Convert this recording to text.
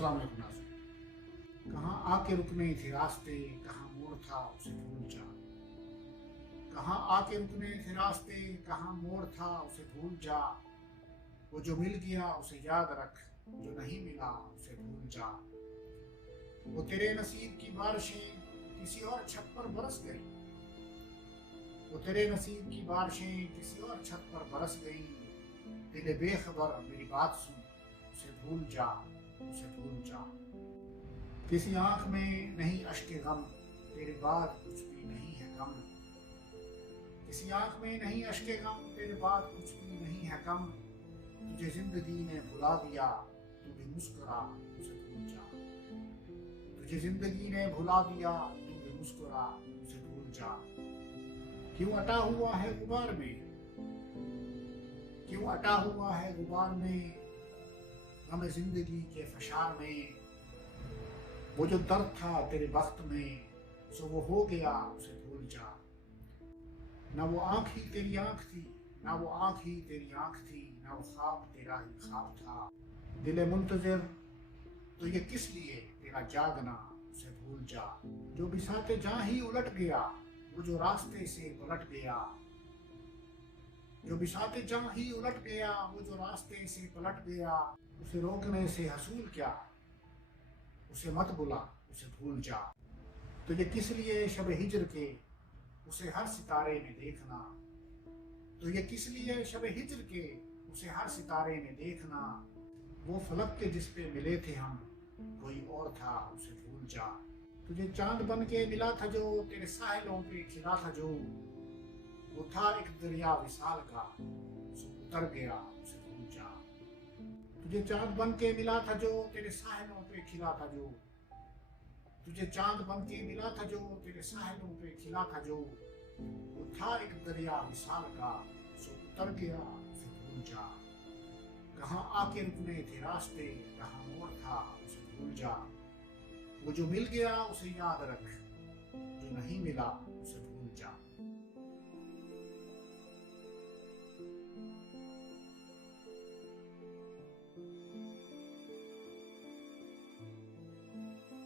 अस्सलाम वालेकुम नाज़रीन। कहाँ आके रुकने थे रास्ते, कहाँ मोड़ था उसे भूल जा। कहाँ आके रुकने थे रास्ते, कहाँ मोड़ था उसे भूल जा। वो जो मिल गया उसे याद रख, जो नहीं मिला उसे भूल जा। वो तेरे नसीब की बारिशें किसी और छत पर बरस गई। वो तेरे नसीब की बारिशें किसी और छत पर बरस गई। दिल बेखबर मेरी बात सुन, उसे भूल जा, उसे भूल जा। किसी आंख में नहीं अश्के गम, तेरे बाद कुछ भी नहीं है गम। किसी आंख में नहीं अश्के गम, तेरे बाद कुछ भी नहीं है गम। तुझे जिंदगी ने भुला दिया, तू भी मुस्कुरा, उसे भूल जा। तुझे जिंदगी ने भुला दिया, तू भी मुस्कुरा, उसे भूल जा। क्यों अटा हुआ है गुबार में, क्यों अटा हुआ है गुबार में, गम जिंदगी के फशार में। वो जो दर्द था तेरे वक्त में, सो वो हो गया, उसे भूल जा। ना वो आंख ही तेरी आंख थी, ना वो आंख ही तेरी आंख थी, ना वो ख्वाब तेरा ही ख्वाब था। दिले मुंतज़िर तो ये किस लिए तेरा जागना, उसे भूल जा। जो बिसाते जहाँ ही उलट गया, वो जो रास्ते से पलट गया। जो बिसाते जहाँ ही उलट गया, वो जो रास्ते से पलट गया। उसे रोकने से हसूल क्या, उसे मत बुला, उसे भूल जा। तुझे किस लिए शब हिज्र के उसे हर सितारे में देखना। तुझे किस लिए शब हिज्र के उसे हर सितारे में देखना। वो फलक के जिस पे मिले थे हम, कोई और था, उसे भूल जा। तुझे चांद बन के मिला था जो, तेरे साहिलों पे खिला था जो। वो था एक दरिया विशाल का, सो उतर गया, उसे भूल जा। तुझे चांद बन के मिला था जो, तेरे साहिलों पे खिला था जो। तुझे चांद बन के मिला था जो, तेरे साहिलों पे खिला था जो। वो था एक दरिया विशाल का, सो उतर गया, उसे भूल जा। कहाँ आके रुकने थे रास्ते, कहाँ मोड़ था उसे भूल जा। वो जो मिल गया उसे याद रख, जो नहीं मिला उसे भूल जा।